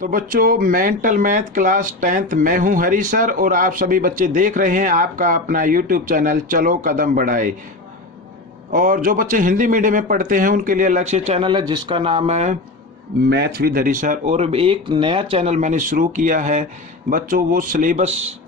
तो बच्चों, mental math class 10th मैं हूं हरी सर और आप सभी बच्चे देख रहे हैं आपका अपना यूट्यूब चैनल चलो कदम बढ़ाए। और जो बच्चे हिंदी मीडियम में पढ़ते हैं उनके लिए अलग से चैनल है जिसका नाम है मैथ विद हरी सर। और एक नया चैनल मैंने शुरू किया है बच्चों, वो सिलेबस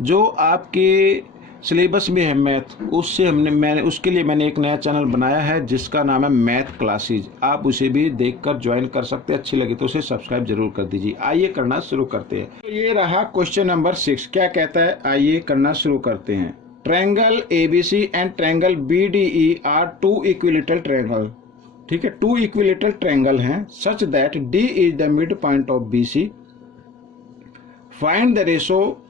जो आपके सिलेबस में है मैथ, उससे मैंने उसके लिए मैंने एक नया चैनल बनाया है जिसका नाम है मैथ क्लासेज। आप उसे भी देखकर ज्वाइन कर सकते हैं, अच्छी लगी तो उसे सब्सक्राइब जरूर कर दीजिए। आइए करना शुरू करते हैं। तो ये रहा क्वेश्चन नंबर 6। क्या कहता है, आइए करना शुरू करते हैं। Triangle ABC and triangle BDE are two equilateral triangle. ठीक है, टू इक्विलेटरल ट्रायंगल हैं such that D is the mid point of BC। Find the ratio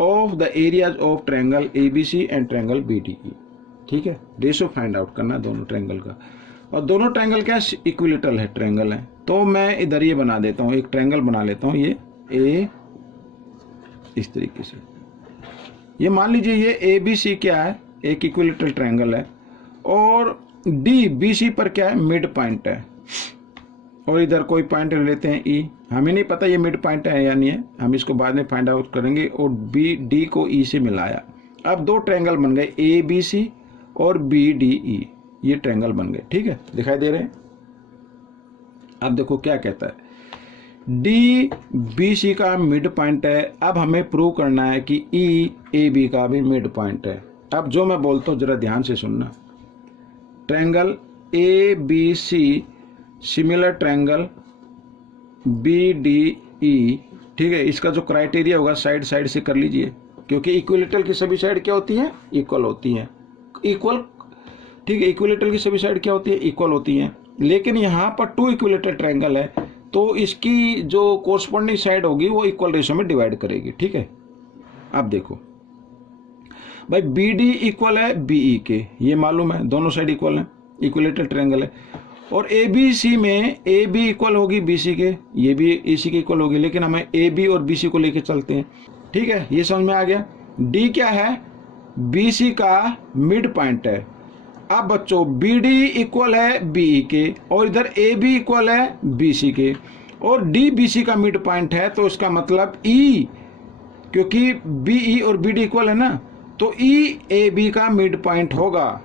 of the areas of triangle ABC and triangle BDE। ठीक है, ratio find out करना है दोनों triangle का। और दोनों ट्रायंगल क्या इक्विलेटरल है, ट्रायंगल है। तो मैं इधर ये बना देता हूँ, एक ट्रायंगल बना लेता हूँ, ये A इस तरीके से। ये मान लीजिए ये ABC क्या है, एक इक्विलेटरल ट्रायंगल है, और D BC पर क्या है, मिड पॉइंट है। और इधर कोई पॉइंट लेते हैं E, हमें नहीं पता ये मिड पॉइंट है या नहीं है, हम इसको बाद में फाइंड आउट करेंगे। और D को E से मिलाया, अब दो ट्रायंगल बन गए ABC और BDE, ये ट्रायंगल बन गए। ठीक है, दिखाई दे रहे हैं। अब देखो क्या कहता है, D BC का मिड पॉइंट है। अब हमें प्रूव करना है कि E AB का भी मिड पॉइंट है। अब जो मैं बोलता हूँ जरा ध्यान से सुनना। Triangle ABC similar triangle BDE। ठीक है, इसका जो क्राइटेरिया होगा साइड साइड से कर लीजिए, क्योंकि इक्विलेटरल की सभी साइड क्या होती हैं, इक्वल होती हैं। इक्वल, ठीक है, इक्विलेटरल की सभी साइड क्या होती है, इक्वल होती हैं। लेकिन यहाँ पर टू इक्विलेटरल ट्रायंगल है तो इसकी जो कोरस्पॉन्डिंग साइड होगी वो इक्वल रेशो में डिवाइड करेगी। ठीक है, अब देखो भाई, BD इक्वल है BE के, ये मालूम है, दोनों साइड इक्वल है, इक्विलेटरल ट्रायंगल है। और ABC में AB इक्वल होगी BC के, ये भी AC के इक्वल होगी, लेकिन हमें AB और BC को लेके चलते हैं। ठीक है, ये समझ में आ गया। D क्या है, BC का मिड पॉइंट है। अब बच्चों BD इक्वल है BE के और इधर AB इक्वल है BC के, और D BC का मिड पॉइंट है, तो इसका मतलब E, क्योंकि BE और BD इक्वल है ना, तो E AB का मिड पॉइंट होगा।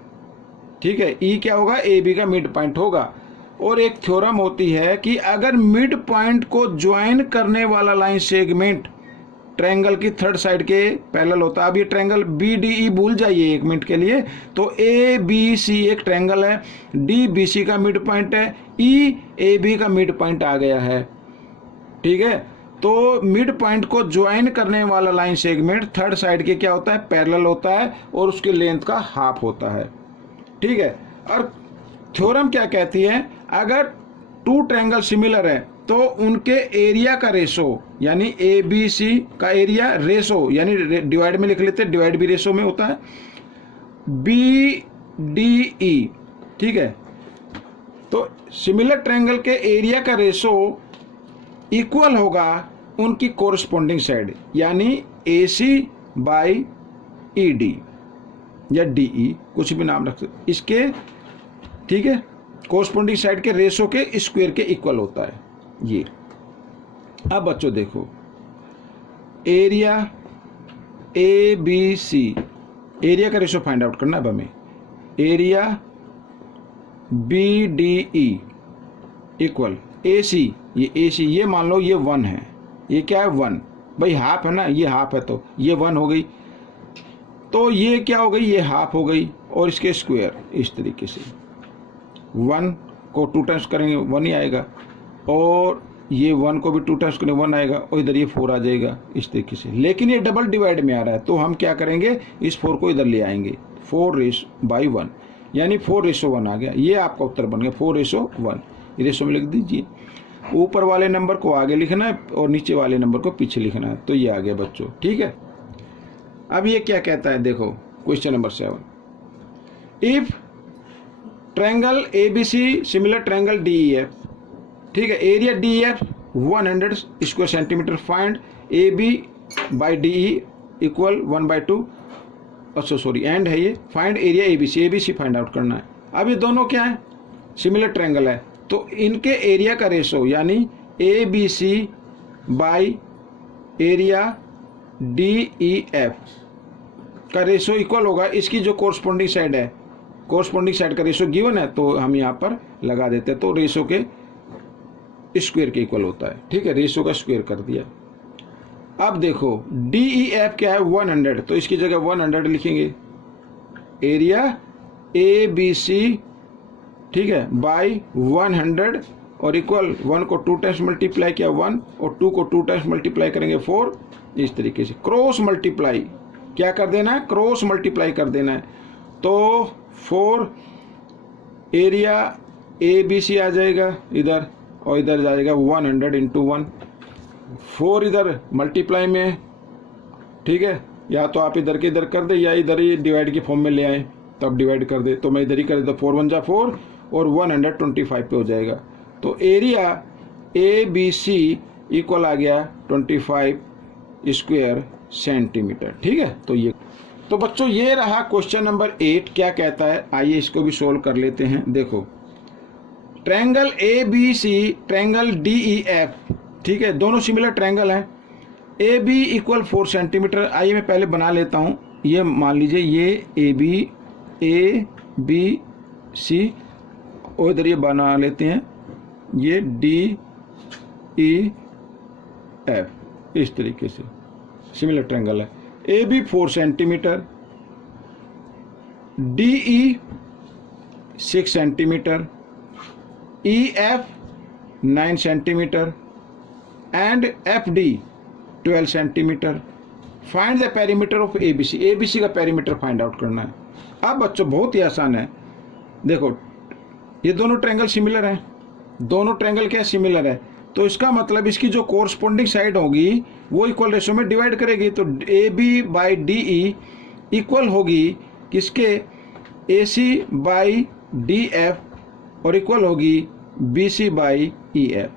ठीक है, E क्या होगा, AB का मिड पॉइंट होगा। और एक थ्योरम होती है कि अगर मिड पॉइंट को ज्वाइन करने वाला लाइन सेगमेंट ट्रायंगल की थर्ड साइड के पैरेलल होता है। अब ये ट्रायंगल BDE भूल जाइए एक मिनट के लिए, तो ABC एक ट्रायंगल है, D BC का मिड पॉइंट है, E AB का मिड पॉइंट आ गया है। ठीक है, तो मिड पॉइंट को ज्वाइन करने वाला लाइन सेगमेंट थर्ड साइड के क्या होता है, पैरेलल होता है, और उसकी लेंथ का हाफ होता है। ठीक है, और थ्योरम क्या कहती है, अगर टू ट्रायंगल सिमिलर है तो उनके एरिया का रेशो, यानी ABC का एरिया रेशो, यानी डिवाइड में लिख लेते हैं, डिवाइड भी रेशो में होता है, BDE। ठीक है, तो सिमिलर ट्रायंगल के एरिया का रेशो इक्वल होगा उनकी कोरस्पॉन्डिंग साइड, यानी AC बाई ED या DE, कुछ भी नाम रख सकते इसके। ठीक है, कोरस्पॉन्डिंग साइड के रेशो के स्क्वायर के इक्वल होता है ये। अब बच्चों देखो, एरिया ABC, एरिया का रेशो फाइंड आउट करना। अब हमें एरिया BDE इक्वल AC, ये AC, ये मान लो ये 1 है, ये क्या है 1, भाई हाफ है ना, ये हाफ है तो ये 1 हो गई, तो ये क्या हो गई, ये हाफ हो गई, और इसके स्क्वायर इस तरीके से 1 को 2 टाइम्स करेंगे 1 ही आएगा, और ये 1 को भी 2 टाइम्स करेंगे 1 आएगा, और इधर ये 4 आ जाएगा इस तरीके से। लेकिन ये डबल डिवाइड में आ रहा है तो हम क्या करेंगे, इस 4 को इधर ले आएंगे, 4/1, यानी 4:1 आ गया। ये आपका उत्तर बन गया 4:1। रेशो में लिख दीजिए, ऊपर वाले नंबर को आगे लिखना है और नीचे वाले नंबर को पीछे लिखना है, तो ये आ गया बच्चों। ठीक है, अब ये क्या कहता है, देखो question number 7। If triangle ABC similar triangle DEF, ठीक है, area DEF 100 square centimetre, find AB by DE equal 1/2, अच्छा सॉरी एंड है ये, find area ABC find out करना है। अब ये दोनों क्या है, सिमिलर ट्रायंगल है, तो इनके एरिया का रेशो, यानी ABC बाई एरिया DEF का रेशो इक्वल होगा इसकी जो कोरस्पोंडिंग साइड है, कोरस्पोंडिंग साइड का रेशो गिवन है तो हम यहाँ पर लगा देते हैं, तो रेशो के स्क्वायर के इक्वल होता है। ठीक है, रेशो का स्क्वायर कर दिया। अब देखो DEF क्या है 100, तो इसकी जगह 100 लिखेंगे, एरिया ABC, ठीक है, बाई 100 और इक्वल 1 को 2 टाइम्स मल्टीप्लाई किया 1 और 2 को 2 टाइम्स मल्टीप्लाई करेंगे 4। इस तरीके से क्रॉस मल्टीप्लाई क्या कर देना है, क्रॉस मल्टीप्लाई कर देना है। तो 4 एरिया ABC आ जाएगा इधर और इधर जाएगा 100 इंटू 1, 4 इधर मल्टीप्लाई में, ठीक है, या तो आप इधर के इधर कर दे या इधर ही डिवाइड की फॉर्म में ले आए तब डिवाइड कर दे, तो मैं इधर ही कर दे, तो 4 1 जा 4 और 125 पे हो जाएगा। तो एरिया ABC इक्वल आ गया 25 स्क्वायर सेंटीमीटर। ठीक है, तो बच्चों ये रहा क्वेश्चन नंबर 8 क्या कहता है, आइए इसको भी सोल्व कर लेते हैं। देखो ट्रायंगल ABC, ट्रायंगल DEF, ठीक है, दोनों सिमिलर ट्रायंगल हैं। AB इक्वल 4 सेंटीमीटर, आइए मैं पहले बना लेता हूँ। ये मान लीजिए ये ABC और इधर ये बना लेते हैं ये DEF, इस तरीके से सिमिलर ट्रायंगल है। AB 4 centimetre, DE 6 centimetre, EF 9 centimetre and FD 12 centimetre. Find the perimeter of ABC, ABC का पेरीमीटर फाइंड आउट करना है। अब बच्चों बहुत ही आसान है, देखो ये दोनों ट्रायंगल सिमिलर हैं, दोनों ट्रायंगल क्या सिमिलर है, तो इसका मतलब इसकी जो कोरस्पोंडिंग साइड होगी वो इक्वल रेशो में डिवाइड करेगी। तो AB बाई DE इक्वल होगी किसके, AC बाई DF और इक्वल होगी BC बाई EF।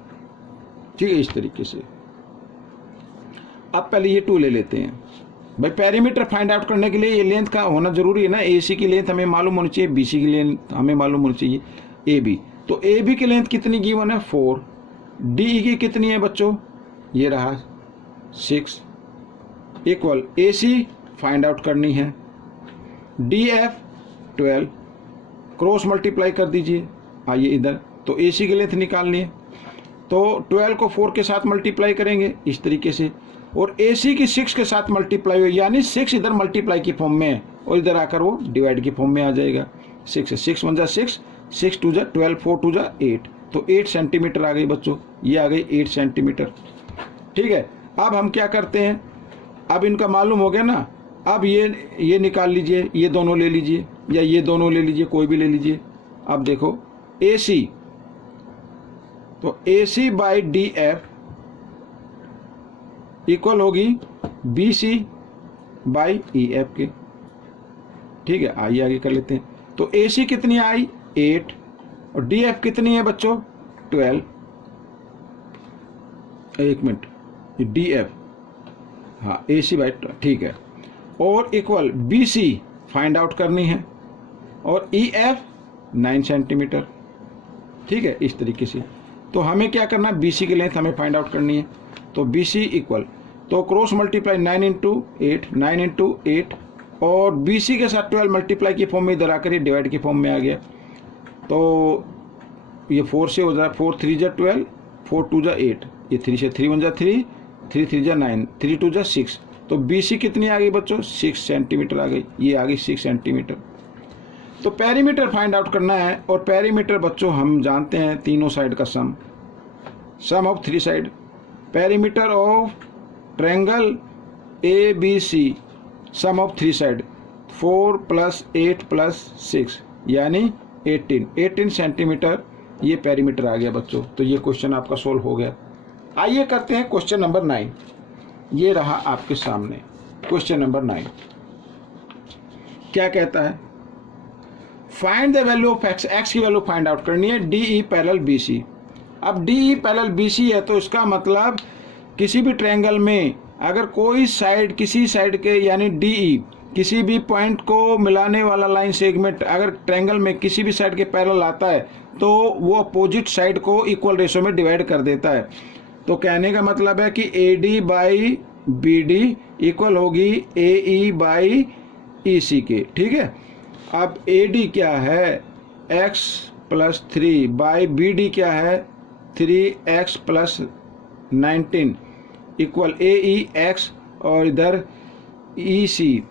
ठीक है, इस तरीके से। अब पहले ये 2 ले लेते हैं भाई, पेरीमीटर फाइंड आउट करने के लिए ये लेंथ का होना जरूरी है ना, AC की लेंथ हमें मालूम होनी चाहिए, BC की लेंथ हमें मालूम होनी चाहिए, AB। तो AB की लेंथ कितनी गिवन है 4, DE की कितनी है बच्चों, ये रहा 6, इक्वल AC फाइंड आउट करनी है, DF 12, क्रॉस मल्टीप्लाई कर दीजिए, आइए इधर, तो AC की लेंथ निकालनी है, तो 12 को 4 के साथ मल्टीप्लाई करेंगे इस तरीके से, और AC की 6 के साथ मल्टीप्लाई हो, यानी 6 इधर मल्टीप्लाई की फॉर्म में और इधर आकर वो डिवाइड की फॉर्म में आ जाएगा। 6 1 जा 6, 6 2 जा 12, 4 2 जा 8, तो 8 सेंटीमीटर आ गई बच्चों, ये आ गई 8 सेंटीमीटर। ठीक है, अब हम क्या करते हैं, अब इनका मालूम हो गया ना, अब ये निकाल लीजिए, ये दोनों ले लीजिए या ये दोनों ले लीजिए, कोई भी ले लीजिए। अब देखो AC, तो AC बाई DF इक्वल होगी BC बाई EF के। ठीक है, आइए आगे कर लेते हैं। तो AC कितनी आई 8 और DF कितनी है बच्चों 12, एक मिनट, DF, हाँ AC बाई, ठीक है, और इक्वल BC फाइंड आउट करनी है और EF 9 सेंटीमीटर। ठीक है, इस तरीके से। तो हमें क्या करना है, BC की लेंथ हमें फाइंड आउट करनी है, तो BC इक्वल, तो क्रॉस मल्टीप्लाई 9 इंटू 8, 9 इंटू 8 और BC के साथ 12 मल्टीप्लाई की फॉर्म में इधर आकर ये डिवाइड की फॉर्म में आ गया, तो ये 4 से हो जाए, 4 3 जा 12, 4 2 जा 8, ये 3 से 3 1 जा 3, 3 3 जा 9, 3 2 जा 6, तो BC कितनी आ गई बच्चों 6 सेंटीमीटर आ गई, ये आ गई 6 सेंटीमीटर। तो पेरीमीटर फाइंड आउट करना है, और पेरीमीटर बच्चों हम जानते हैं तीनों साइड का sum of 3 side, perimeter of triangle ABC sum of 3 side 4 + 8 + 6 यानी 18 सेंटीमीटर, ये पेरीमीटर आ गया बच्चों। तो ये क्वेश्चन आपका सोल्व हो गया। आइए करते हैं क्वेश्चन नंबर 9, ये रहा आपके सामने क्वेश्चन नंबर 9। क्या कहता है, find the value of x, x की वैल्यू फाइंड आउट करनी है, DE पैरेलल BC। अब DE पैरेलल BC है, तो इसका मतलब किसी भी ट्रायंगल में अगर कोई साइड, किसी साइड के यानी DE किसी भी पॉइंट को मिलाने वाला लाइन सेगमेंट अगर ट्रायंगल में किसी भी साइड के पैरेलल आता है तो वो अपोजिट साइड को इक्वल रेशो में डिवाइड कर देता है। तो कहने का मतलब है कि AD बाई BD इक्वल होगी AE बाई EC के, ठीक है। अब AD क्या है x प्लस 3 बाई BD क्या है 3x plus 19 equal AE x और इधर EC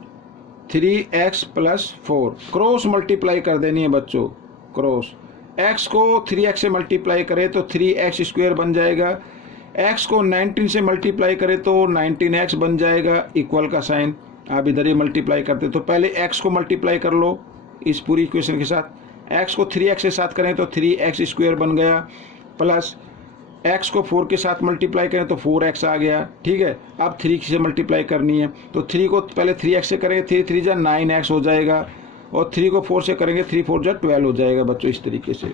3x plus 4। Cross multiply कर देनी है बच्चों, क्रॉस। x को 3x से मल्टीप्लाई करें तो 3x स्क्वायर बन जाएगा, x को 19 से मल्टीप्लाई करें तो 19x बन जाएगा, इक्वल का साइन। आप इधर ही मल्टीप्लाई करते तो पहले x को मल्टीप्लाई कर लो इस पूरी इक्वेशन के साथ, x को 3x के साथ करें तो 3x स्क्वायर बन गया, प्लस x को 4 के साथ मल्टीप्लाई करें तो 4x आ गया, ठीक है। अब 3 से मल्टीप्लाई करनी है तो 3 को पहले 3x से करेंगे, 3 3 जा 9x हो जाएगा, और 3 को 4 से करेंगे 3 4 जा 12 हो जाएगा बच्चों, इस तरीके से।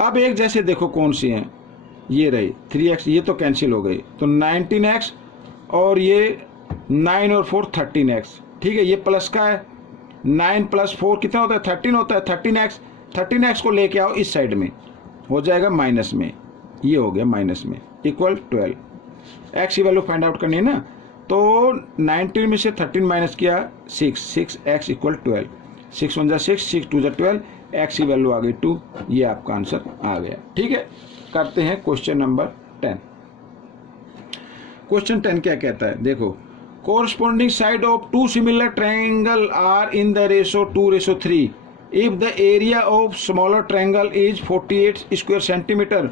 अब एक जैसे देखो कौन सी हैं, ये रही 3x, ये तो कैंसिल हो गई, तो 19x और ये 9 और 4 13x, ठीक है। ये प्लस का है, 9 प्लस 4 कितना होता है 13 होता है, 13x को लेके आओ इस साइड में, हो जाएगा माइनस में, ये हो गया माइनस में, इक्वल 12। x की वैल्यू फाइंड आउट करनी है ना, तो 19 में से 13 माइनस किया 6x इक्वल 12, 6 1 जा 6, 6 2 जा 12, x की वैल्यू आ गई 2, ये आपका आंसर आ गया, ठीक है। करते हैं क्वेश्चन नंबर 10। क्वेश्चन 10 क्या कहता है, देखो, corresponding side of two similar triangle are in the ratio 2:3 if the area of smaller triangle is 48 square centimetre,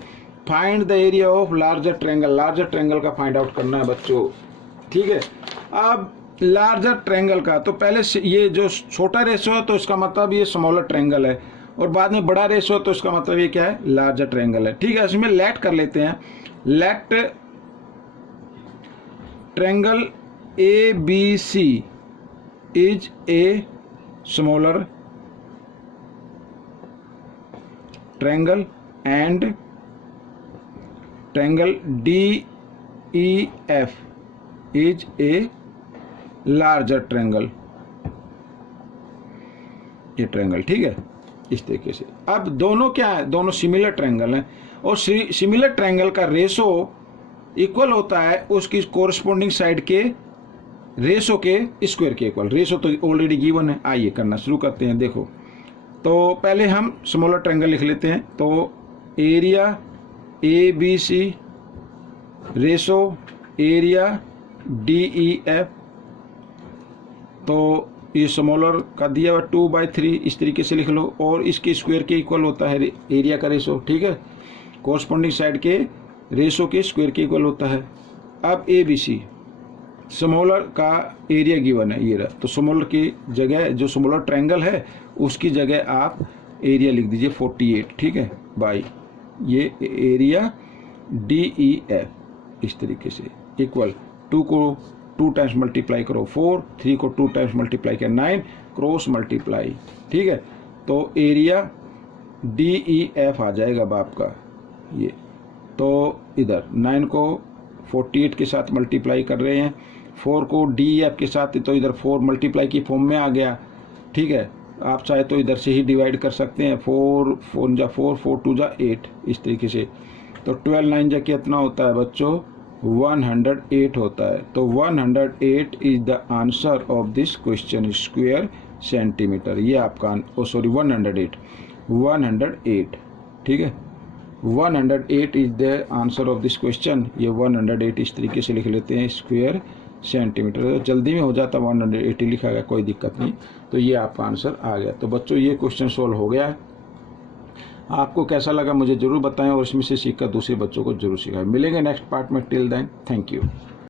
find the area of larger triangle. Larger triangle का फाइंड आउट करना है बच्चों, ठीक है। अब लार्जर ट्रायंगल का, तो पहले ये जो छोटा रेशो है तो इसका मतलब ये स्मॉलर ट्रायंगल है, और बाद में बड़ा रेशो तो इसका मतलब ये क्या है लार्जर ट्रायंगल है, ठीक है। इसमें लेट कर लेते हैं, let triangle ABC is a smaller triangle and triangle DEF is a larger triangle, ये ट्रायंगल, ठीक है, इस तरीके से। अब दोनों क्या है, दोनों सिमिलर ट्रायंगल हैं, और सिमिलर ट्रायंगल का रेशो इक्वल होता है उसकी कोरस्पॉन्डिंग साइड के रेशो के स्क्वायर के इक्वल। रेशो तो ऑलरेडी गिवन है, आइए करना शुरू करते हैं। देखो, तो पहले हम स्मॉलर ट्रायंगल लिख लेते हैं, तो area ABC ratio area DEF, तो ये स्मॉलर का दिया हुआ 2/3 इस तरीके से लिख लो, और इसके स्क्वायर के इक्वल होता है एरिया का रेशो, ठीक है। कोरस्पॉन्डिंग साइड के रेशो के स्क्वायर के इक्वल होता है। अब ABC स्मॉलर का एरिया गिवन है, ये रहा, तो स्मॉलर की जगह जो स्मॉलर ट्रायंगल है उसकी जगह आप एरिया लिख दीजिए 48, ठीक है, बाई ये एरिया DEF इस तरीके से, इक्वल 2 को 2 टाइम्स मल्टीप्लाई करो 4, 3 को 2 टाइम्स मल्टीप्लाई किया 9, क्रॉस मल्टीप्लाई, ठीक है। तो एरिया DEF आ जाएगा बाप का ये, तो इधर 9 को 48 के साथ मल्टीप्लाई कर रहे हैं, 4 को DEF के साथ, तो इधर 4 मल्टीप्लाई की फॉर्म में आ गया, ठीक है। आप चाहे तो इधर से ही डिवाइड कर सकते हैं, 4 4 जा 4, 4 2 जा 8 इस तरीके से। तो 12 9 जा कितना होता है बच्चों 108 होता है। तो 108 is the answer of this question, square centimetre, ये आपका 108, ठीक है। 108 is the answer of this question, ये 108 इस तरीके से लिख लेते हैं, स्क्वायर सेंटीमीटर। तो जल्दी में हो जाता 180 लिखा गया, कोई दिक्कत नहीं। तो ये आपका आंसर आ गया। तो बच्चों ये क्वेश्चन सोल्व हो गया है। आपको कैसा लगा मुझे ज़रूर बताएं, और इसमें से सीखकर दूसरे बच्चों को जरूर सिखाएं। मिलेंगे नेक्स्ट पार्ट में, टिल देन थैंक यू।